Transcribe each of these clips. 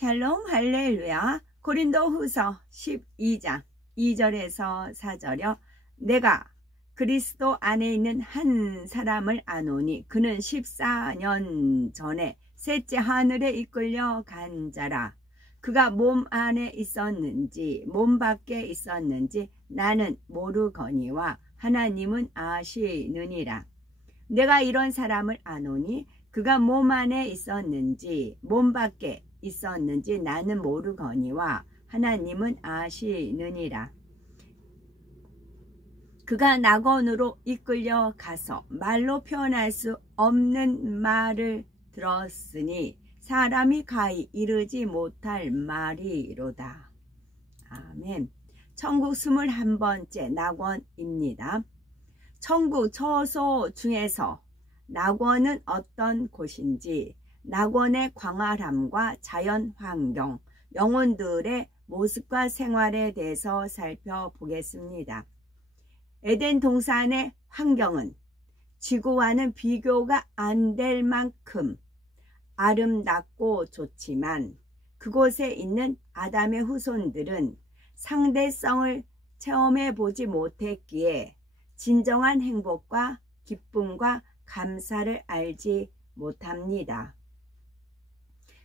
샬롬 할렐루야. 고린도후서 12장 2절에서 4절이요. 내가 그리스도 안에 있는 한 사람을 아노니 그는 14년 전에 셋째 하늘에 이끌려 간 자라. 그가 몸 안에 있었는지 몸 밖에 있었는지 나는 모르거니와 하나님은 아시느니라. 내가 이런 사람을 아노니 그가 몸 안에 있었는지 몸 밖에 있었는지 나는 모르거니와 하나님은 아시느니라. 그가 낙원으로 이끌려 가서 말로 표현할 수 없는 말을 들었으니 사람이 가히 이르지 못할 말이로다. 아멘. 천국 21번째 낙원입니다. 천국 처소 중에서 낙원은 어떤 곳인지, 낙원의 광활함과 자연 환경, 영혼들의 모습과 생활에 대해서 살펴보겠습니다. 에덴 동산의 환경은 지구와는 비교가 안 될 만큼 아름답고 좋지만 그곳에 있는 아담의 후손들은 상대성을 체험해 보지 못했기에 진정한 행복과 기쁨과 감사를 알지 못합니다.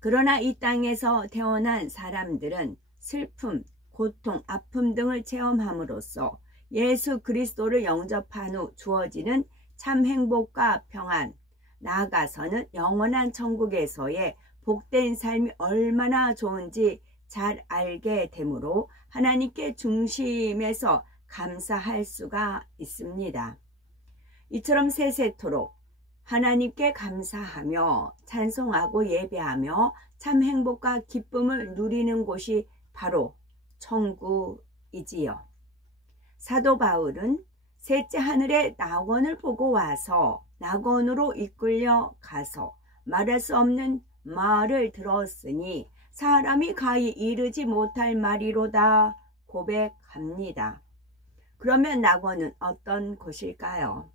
그러나 이 땅에서 태어난 사람들은 슬픔, 고통, 아픔 등을 체험함으로써 예수 그리스도를 영접한 후 주어지는 참 행복과 평안, 나아가서는 영원한 천국에서의 복된 삶이 얼마나 좋은지 잘 알게 되므로 하나님께 중심에서 감사할 수가 있습니다. 이처럼 세세토록 하나님께 감사하며 찬송하고 예배하며 참 행복과 기쁨을 누리는 곳이 바로 천국이지요. 사도 바울은 셋째 하늘의 낙원을 보고 와서 낙원으로 이끌려 가서 말할 수 없는 말을 들었으니 사람이 가히 이르지 못할 말이로다 고백합니다. 그러면 낙원은 어떤 곳일까요?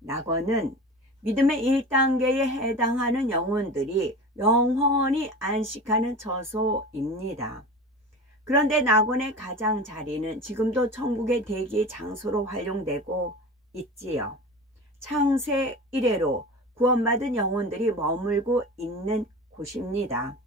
낙원은 믿음의 1단계에 해당하는 영혼들이 영원히 안식하는 처소입니다. 그런데 낙원의 가장 자리는 지금도 천국의 대기 장소로 활용되고 있지요. 창세 이래로 구원받은 영혼들이 머물고 있는 곳입니다.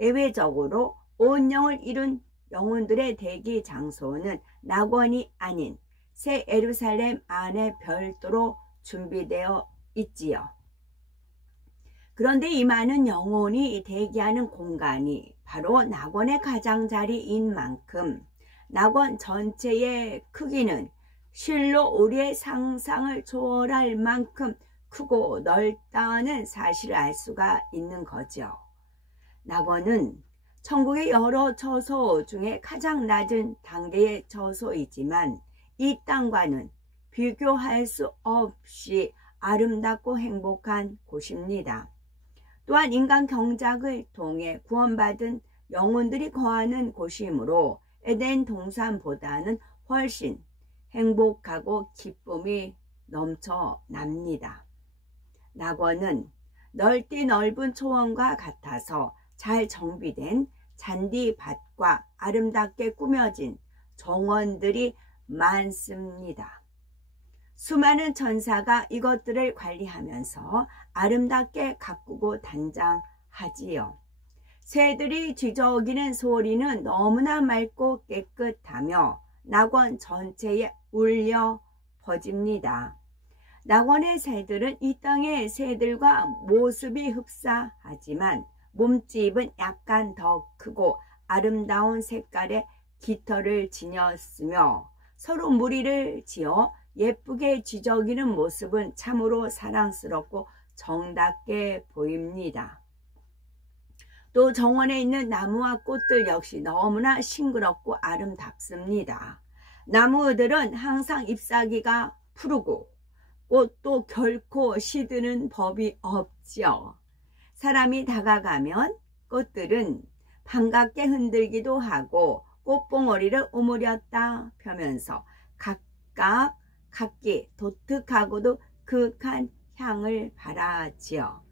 예외적으로 온 영을 이룬 영혼들의 대기 장소는 낙원이 아닌 새 예루살렘 안에 별도로 준비되어 있지요. 그런데 이 많은 영혼이 대기하는 공간이 바로 낙원의 가장자리인 만큼 낙원 전체의 크기는 실로 우리의 상상을 초월할 만큼 크고 넓다는 사실을 알 수가 있는 거죠. 낙원은 천국의 여러 처소 중에 가장 낮은 단계의 처소이지만 이 땅과는 비교할 수 없이 아름답고 행복한 곳입니다. 또한 인간 경작을 통해 구원받은 영혼들이 거하는 곳이므로 에덴 동산보다는 훨씬 행복하고 기쁨이 넘쳐납니다. 낙원은 넓디 넓은 초원과 같아서 잘 정비된 잔디밭과 아름답게 꾸며진 정원들이 많습니다. 수많은 천사가 이것들을 관리하면서 아름답게 가꾸고 단장하지요. 새들이 쥐저귀는 소리는 너무나 맑고 깨끗하며 낙원 전체에 울려 퍼집니다. 낙원의 새들은 이 땅의 새들과 모습이 흡사하지만 몸집은 약간 더 크고 아름다운 색깔의 깃털을 지녔으며 서로 무리를 지어 예쁘게 쥐저귀는 모습은 참으로 사랑스럽고 정답게 보입니다. 또 정원에 있는 나무와 꽃들 역시 너무나 싱그럽고 아름답습니다. 나무들은 항상 잎사귀가 푸르고 꽃도 결코 시드는 법이 없지요. 사람이 다가가면 꽃들은 반갑게 흔들기도 하고 꽃봉오리를 오므렸다 펴면서 각각 각기 독특하고도 극한 향을 발하지요.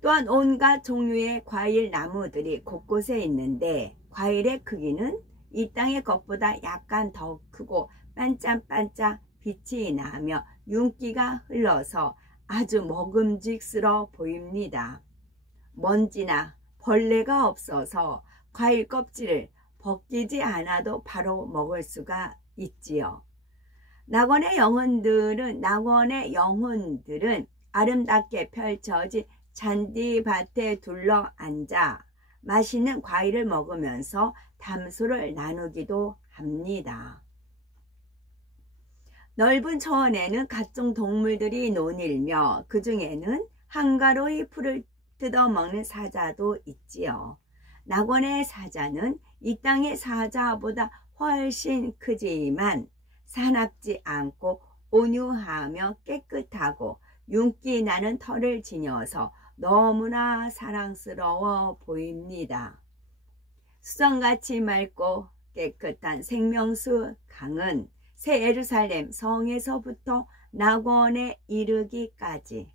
또한 온갖 종류의 과일 나무들이 곳곳에 있는데 과일의 크기는 이 땅의 것보다 약간 더 크고 반짝반짝 빛이 나며 윤기가 흘러서 아주 먹음직스러워 보입니다. 먼지나 벌레가 없어서 과일 껍질을 벗기지 않아도 바로 먹을 수가 있지요. 낙원의 영혼들은 아름답게 펼쳐진 잔디밭에 둘러 앉아 맛있는 과일을 먹으면서 담소를 나누기도 합니다. 넓은 초원에는 각종 동물들이 논일며 그 중에는 한가로이 풀을 뜯어먹는 사자도 있지요. 낙원의 사자는 이 땅의 사자보다 훨씬 크지만 사납지 않고 온유하며 깨끗하고 윤기 나는 털을 지녀서 너무나 사랑스러워 보입니다. 수정같이 맑고 깨끗한 생명수 강은 새 예루살렘 성에서부터 낙원에 이르기까지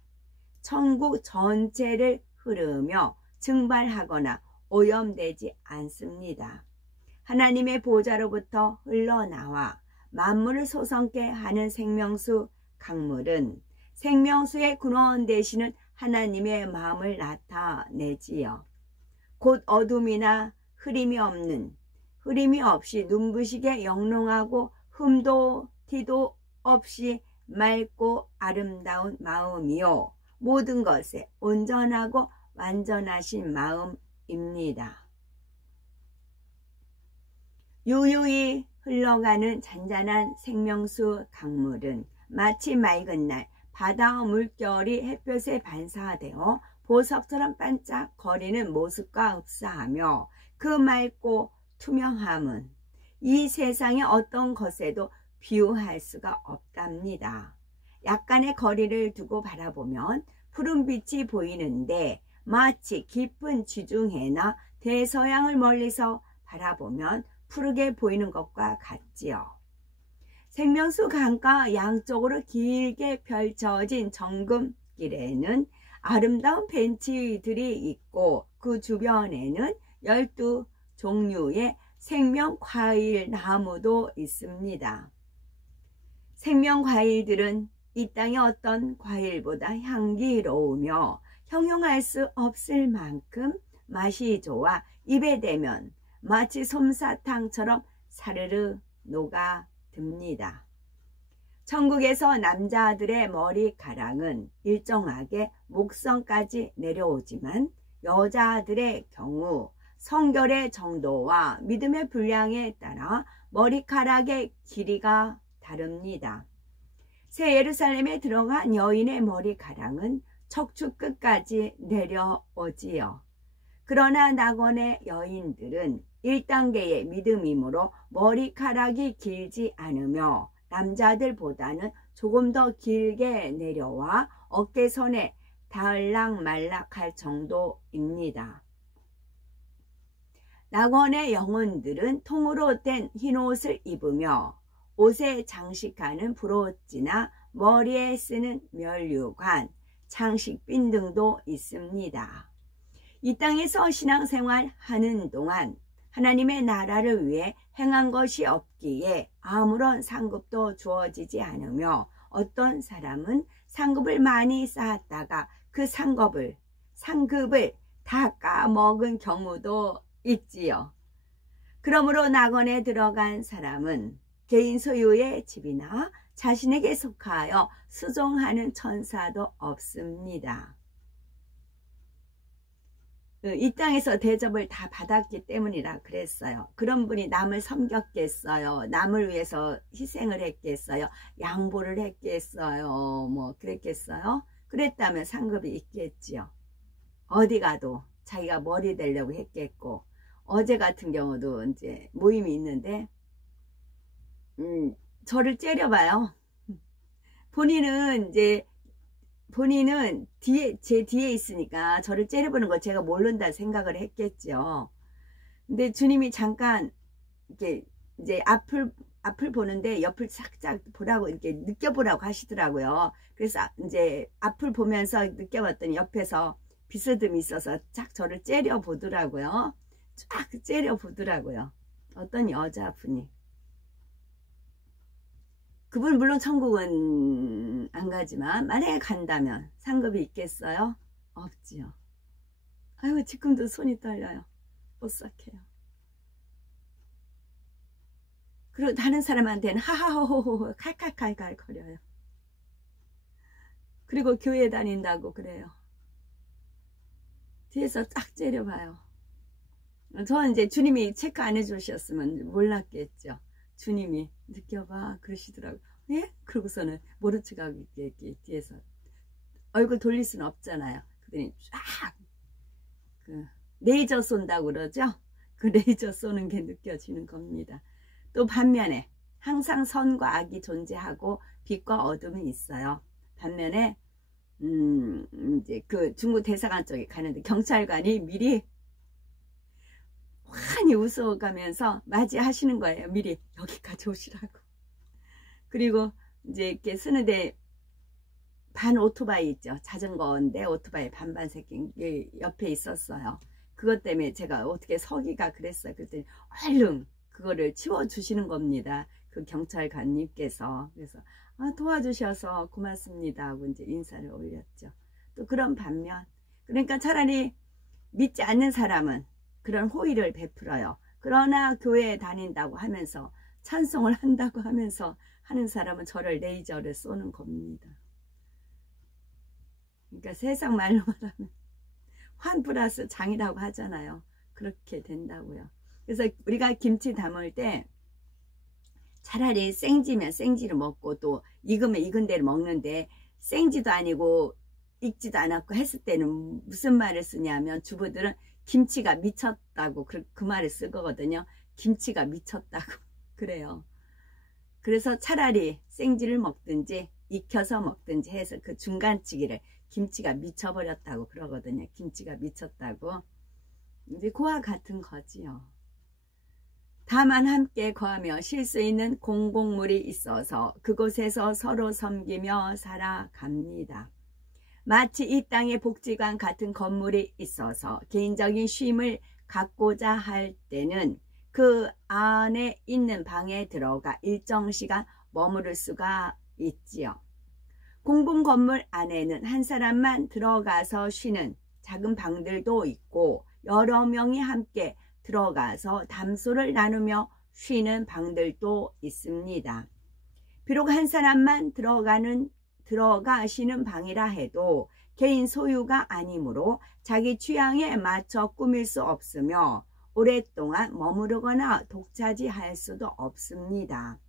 천국 전체를 흐르며 증발하거나 오염되지 않습니다. 하나님의 보좌로부터 흘러나와 만물을 솟성케 하는 생명수 강물은 생명수의 근원 되시는 하나님의 마음을 나타내지요. 곧 어둠이나 흐림이 없이 눈부시게 영롱하고 흠도 티도 없이 맑고 아름다운 마음이요 모든 것에 온전하고 완전하신 마음입니다. 유유히 흘러가는 잔잔한 생명수 강물은 마치 맑은 날 바다 물결이 햇볕에 반사되어 보석처럼 반짝거리는 모습과 흡사하며 그 맑고 투명함은 이 세상의 어떤 것에도 비유할 수가 없답니다. 약간의 거리를 두고 바라보면 푸른 빛이 보이는데 마치 깊은 지중해나 대서양을 멀리서 바라보면 푸르게 보이는 것과 같지요. 생명수 강가 양쪽으로 길게 펼쳐진 정금길에는 아름다운 벤치들이 있고 그 주변에는 12종류의 생명과일 나무도 있습니다. 생명과일들은 이 땅의 어떤 과일보다 향기로우며 형용할 수 없을 만큼 맛이 좋아 입에 대면 마치 솜사탕처럼 사르르 녹아듭니다. 천국에서 남자들의 머리카락은 일정하게 목선까지 내려오지만 여자들의 경우 성결의 정도와 믿음의 분량에 따라 머리카락의 길이가 다릅니다. 새 예루살렘에 들어간 여인의 머리카락은 척추 끝까지 내려오지요. 그러나 낙원의 여인들은 1단계의 믿음이므로 머리카락이 길지 않으며 남자들보다는 조금 더 길게 내려와 어깨선에 닿을락말락할 정도입니다. 낙원의 영혼들은 통으로 된 흰옷을 입으며 옷에 장식하는 브로치나 머리에 쓰는 면류관, 장식빈 등도 있습니다. 이 땅에서 신앙생활 하는 동안 하나님의 나라를 위해 행한 것이 없기에 아무런 상급도 주어지지 않으며 어떤 사람은 상급을 많이 쌓았다가 그 상급을 다 까먹은 경우도 있지요. 그러므로 낙원에 들어간 사람은 개인 소유의 집이나 자신에게 속하여 수종하는 천사도 없습니다. 이 땅에서 대접을 다 받았기 때문이라 그랬어요. 그런 분이 남을 섬겼겠어요? 남을 위해서 희생을 했겠어요? 양보를 했겠어요? 뭐 그랬겠어요? 그랬다면 상급이 있겠지요. 어디 가도 자기가 머리 대려고 했겠고, 어제 같은 경우도 이제 모임이 있는데 저를 째려봐요. 본인은 제 뒤에 있으니까 저를 째려보는 거 제가 모른다 생각을 했겠죠. 근데 주님이 잠깐 이렇게 이제 앞을 보는데 옆을 살짝 보라고 이렇게 느껴보라고 하시더라고요. 그래서 이제 앞을 보면서 느껴봤더니 옆에서 비스듬히 있어서 쫙 저를 째려보더라고요. 쫙 째려보더라고요. 어떤 여자분이. 그분 물론 천국은 안 가지만 만약에 간다면 상급이 있겠어요? 없지요. 아유, 지금도 손이 떨려요. 오싹해요. 그리고 다른 사람한테는 하하호호호 칼칼칼칼 거려요. 그리고 교회 다닌다고 그래요. 뒤에서 딱 째려봐요. 저는 이제 주님이 체크 안 해주셨으면 몰랐겠죠. 주님이 느껴봐 그러시더라고요. 예? 그러고서는 모른 척하고 이렇게 뒤에서 얼굴 돌릴 수는 없잖아요. 그랬더니 쫙 그 레이저 쏜다고 그러죠. 그 레이저 쏘는 게 느껴지는 겁니다. 또 반면에 항상 선과 악이 존재하고 빛과 어둠이 있어요. 반면에 이제 그 중국 대사관 쪽에 가는데 경찰관이 미리 환히 웃어가면서 맞이하시는 거예요. 미리 여기까지 오시라고. 그리고 이제 이렇게 쓰는데 반 오토바이 있죠. 자전거인데 오토바이 반반 새끼 옆에 있었어요. 그것 때문에 제가 어떻게 서기가 그랬어요. 그랬더니 얼른 그거를 치워주시는 겁니다. 그 경찰관님께서. 그래서 도와주셔서 고맙습니다 하고 이제 인사를 올렸죠. 또 그런 반면 그러니까 차라리 믿지 않는 사람은 그런 호의를 베풀어요. 그러나 교회에 다닌다고 하면서 찬송을 한다고 하면서 하는 사람은 저를 레이저를 쏘는 겁니다. 그러니까 세상 말로 말하면 환 플러스 장이라고 하잖아요. 그렇게 된다고요. 그래서 우리가 김치 담을 때 차라리 생지면 생지를 먹고 또 익으면 익은 대로 먹는데 생지도 아니고 익지도 않았고 했을 때는 무슨 말을 쓰냐면 주부들은 김치가 미쳤다고 그 말을 쓸 거거든요. 김치가 미쳤다고 그래요. 그래서 차라리 생지를 먹든지 익혀서 먹든지 해서 그 중간치기를 김치가 미쳐버렸다고 그러거든요. 김치가 미쳤다고. 이제 그와 같은 거지요. 다만 함께 거하며 쉴 수 있는 공공물이 있어서 그곳에서 서로 섬기며 살아갑니다. 마치 이 땅의 복지관 같은 건물이 있어서 개인적인 쉼을 갖고자 할 때는 그 안에 있는 방에 들어가 일정 시간 머무를 수가 있지요. 공공 건물 안에는 한 사람만 들어가서 쉬는 작은 방들도 있고 여러 명이 함께 들어가서 담소를 나누며 쉬는 방들도 있습니다. 비록 한 사람만 들어가시는 방이라 해도 개인 소유가 아니므로 자기 취향에 맞춰 꾸밀 수 없으며 오랫동안 머무르거나 독차지할 수도 없습니다.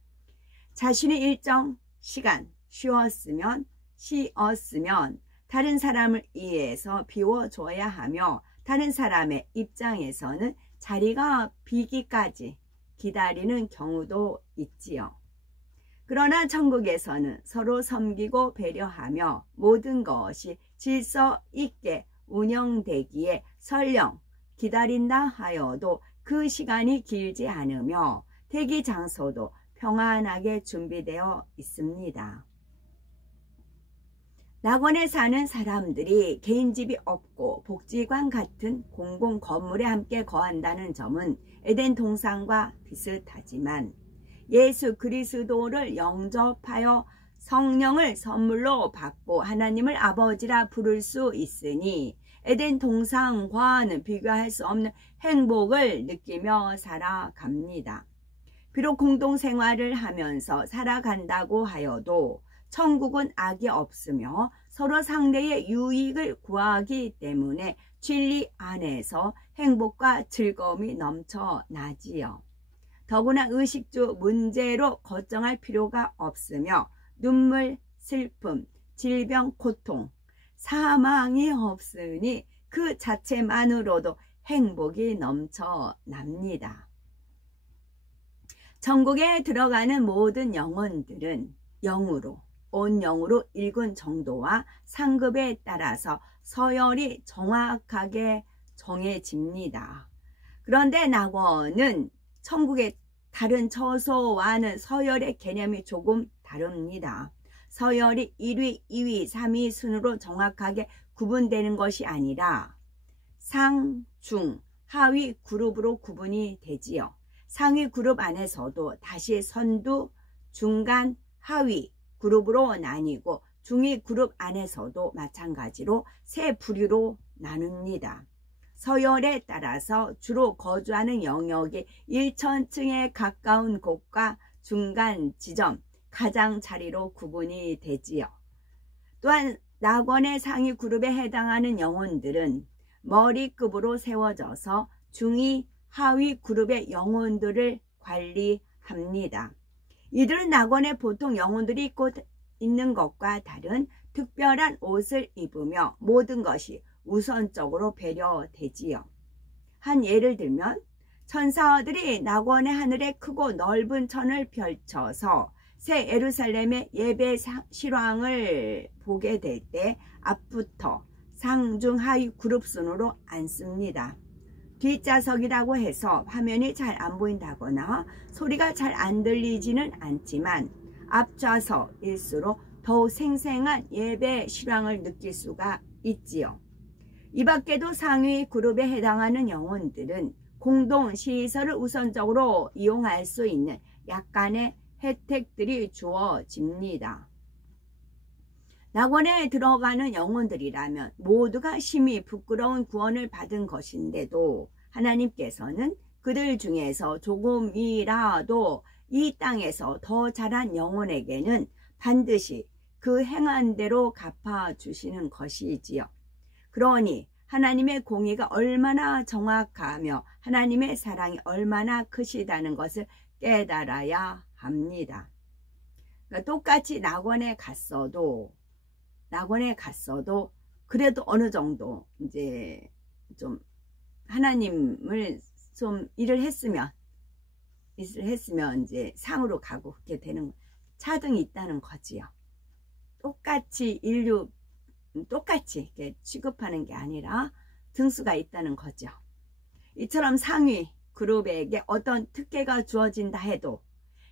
자신이 일정 시간 쉬었으면 다른 사람을 위해서 비워줘야 하며 다른 사람의 입장에서는 자리가 비기까지 기다리는 경우도 있지요. 그러나 천국에서는 서로 섬기고 배려하며 모든 것이 질서 있게 운영되기에 설령 기다린다 하여도 그 시간이 길지 않으며 대기 장소도 평안하게 준비되어 있습니다. 낙원에 사는 사람들이 개인집이 없고 복지관 같은 공공 건물에 함께 거한다는 점은 에덴 동산과 비슷하지만 예수 그리스도를 영접하여 성령을 선물로 받고 하나님을 아버지라 부를 수 있으니 에덴 동산과는 비교할 수 없는 행복을 느끼며 살아갑니다. 비록 공동생활을 하면서 살아간다고 하여도 천국은 악이 없으며 서로 상대의 유익을 구하기 때문에 진리 안에서 행복과 즐거움이 넘쳐나지요. 더구나 의식주 문제로 걱정할 필요가 없으며 눈물, 슬픔, 질병, 고통, 사망이 없으니 그 자체만으로도 행복이 넘쳐납니다. 천국에 들어가는 모든 영혼들은 온 영으로 일군 정도와 상급에 따라서 서열이 정확하게 정해집니다. 그런데 낙원은 천국의 다른 처소와는 서열의 개념이 조금 다릅니다. 서열이 1위, 2위, 3위 순으로 정확하게 구분되는 것이 아니라 상, 중, 하위 그룹으로 구분이 되지요. 상위 그룹 안에서도 다시 선두, 중간, 하위 그룹으로 나뉘고 중위 그룹 안에서도 마찬가지로 세 부류로 나눕니다. 서열에 따라서 주로 거주하는 영역이 1천층에 가까운 곳과 중간 지점, 가장 자리로 구분이 되지요. 또한 낙원의 상위 그룹에 해당하는 영혼들은 머리급으로 세워져서 중위, 하위 그룹의 영혼들을 관리합니다. 이들은 낙원에 보통 영혼들이 입고 있는 것과 다른 특별한 옷을 입으며 모든 것이 우선적으로 배려되지요. 한 예를 들면 천사들이 낙원의 하늘에 크고 넓은 천을 펼쳐서 새 예루살렘의 예배 실황을 보게 될 때 앞부터 상중 하위 그룹 순으로 앉습니다. 뒷좌석이라고 해서 화면이 잘 안 보인다거나 소리가 잘 안 들리지는 않지만 앞좌석일수록 더욱 생생한 예배 실황을 느낄 수가 있지요. 이 밖에도 상위 그룹에 해당하는 영혼들은 공동 시설을 우선적으로 이용할 수 있는 약간의 혜택들이 주어집니다. 낙원에 들어가는 영혼들이라면 모두가 심히 부끄러운 구원을 받은 것인데도 하나님께서는 그들 중에서 조금이라도 이 땅에서 더 잘한 영혼에게는 반드시 그 행한 대로 갚아주시는 것이지요. 그러니 하나님의 공의가 얼마나 정확하며 하나님의 사랑이 얼마나 크시다는 것을 깨달아야 합니다. 그러니까 똑같이 낙원에 갔어도 그래도 어느 정도 이제 좀 하나님을 좀 일을 했으면 이제 상으로 가고 그렇게 되는 차등이 있다는 거지요. 똑같이 이렇게 취급하는 게 아니라 등수가 있다는 거죠. 이처럼 상위 그룹에게 어떤 특혜가 주어진다 해도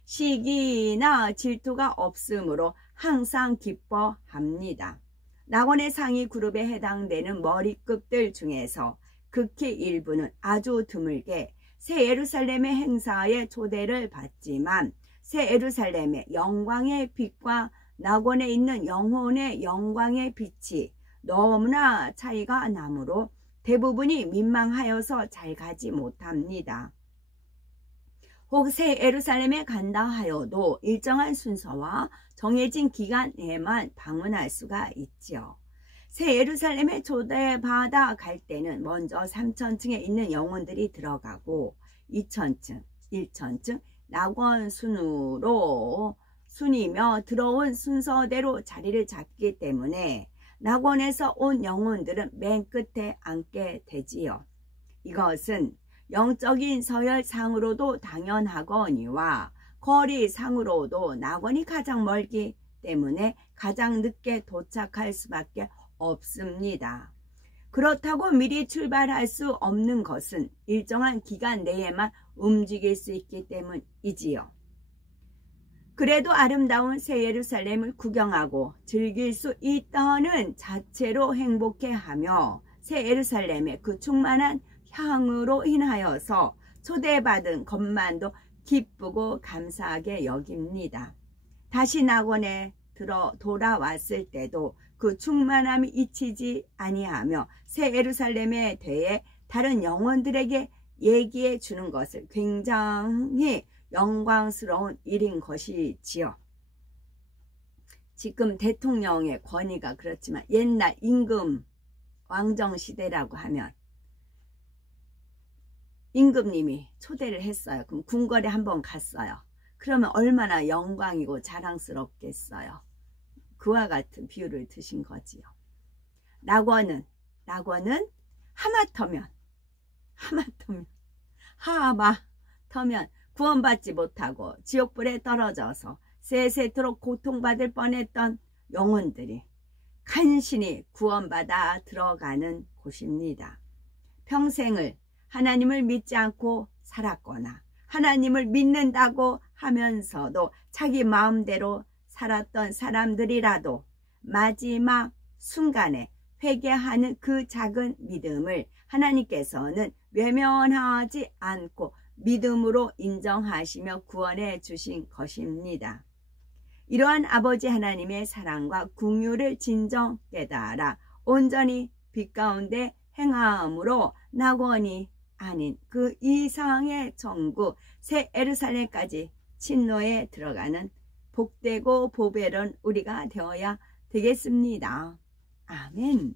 시기나 질투가 없으므로 항상 기뻐합니다. 낙원의 상위 그룹에 해당되는 머리급들 중에서 극히 일부는 아주 드물게 새 예루살렘의 행사에 초대를 받지만 새 예루살렘의 영광의 빛과 낙원에 있는 영혼의 영광의 빛이 너무나 차이가 나므로 대부분이 민망하여서 잘 가지 못합니다. 혹 새 예루살렘에 간다 하여도 일정한 순서와 정해진 기간 내에만 방문할 수가 있지요. 새 예루살렘에 초대받아 갈 때는 먼저 3천층에 있는 영혼들이 들어가고 2천층, 1천층 낙원 순이며 들어온 순서대로 자리를 잡기 때문에 낙원에서 온 영혼들은 맨 끝에 앉게 되지요. 이것은 영적인 서열상으로도 당연하거니와 거리상으로도 낙원이 가장 멀기 때문에 가장 늦게 도착할 수밖에 없습니다. 그렇다고 미리 출발할 수 없는 것은 일정한 기간 내에만 움직일 수 있기 때문이지요. 그래도 아름다운 새 예루살렘을 구경하고 즐길 수 있다는 자체로 행복해하며 새 예루살렘의 그 충만한 향으로 인하여서 초대받은 것만도 기쁘고 감사하게 여깁니다. 다시 낙원에 돌아왔을 때도 그 충만함이 잊히지 아니하며 새 예루살렘에 대해 다른 영혼들에게 얘기해 주는 것을 굉장히 영광스러운 일인 것이지요. 지금 대통령의 권위가 그렇지만 옛날 임금 왕정시대라고 하면 임금님이 초대를 했어요. 그럼 궁궐에 한번 갔어요. 그러면 얼마나 영광이고 자랑스럽겠어요. 그와 같은 비유를 드신 거지요. 낙원은 하마터면 구원받지 못하고 지옥불에 떨어져서 세세토록 고통받을 뻔했던 영혼들이 간신히 구원받아 들어가는 곳입니다. 평생을 하나님을 믿지 않고 살았거나 하나님을 믿는다고 하면서도 자기 마음대로 살았던 사람들이라도 마지막 순간에 회개하는 그 작은 믿음을 하나님께서는 외면하지 않고 믿음으로 인정하시며 구원해 주신 것입니다. 이러한 아버지 하나님의 사랑과 긍휼을 진정 깨달아 온전히 빛 가운데 행함으로 낙원이 아닌 그 이상의 천국 새 예루살렘까지 친노에 들어가는 복되고 보배로운 우리가 되어야 되겠습니다. 아멘.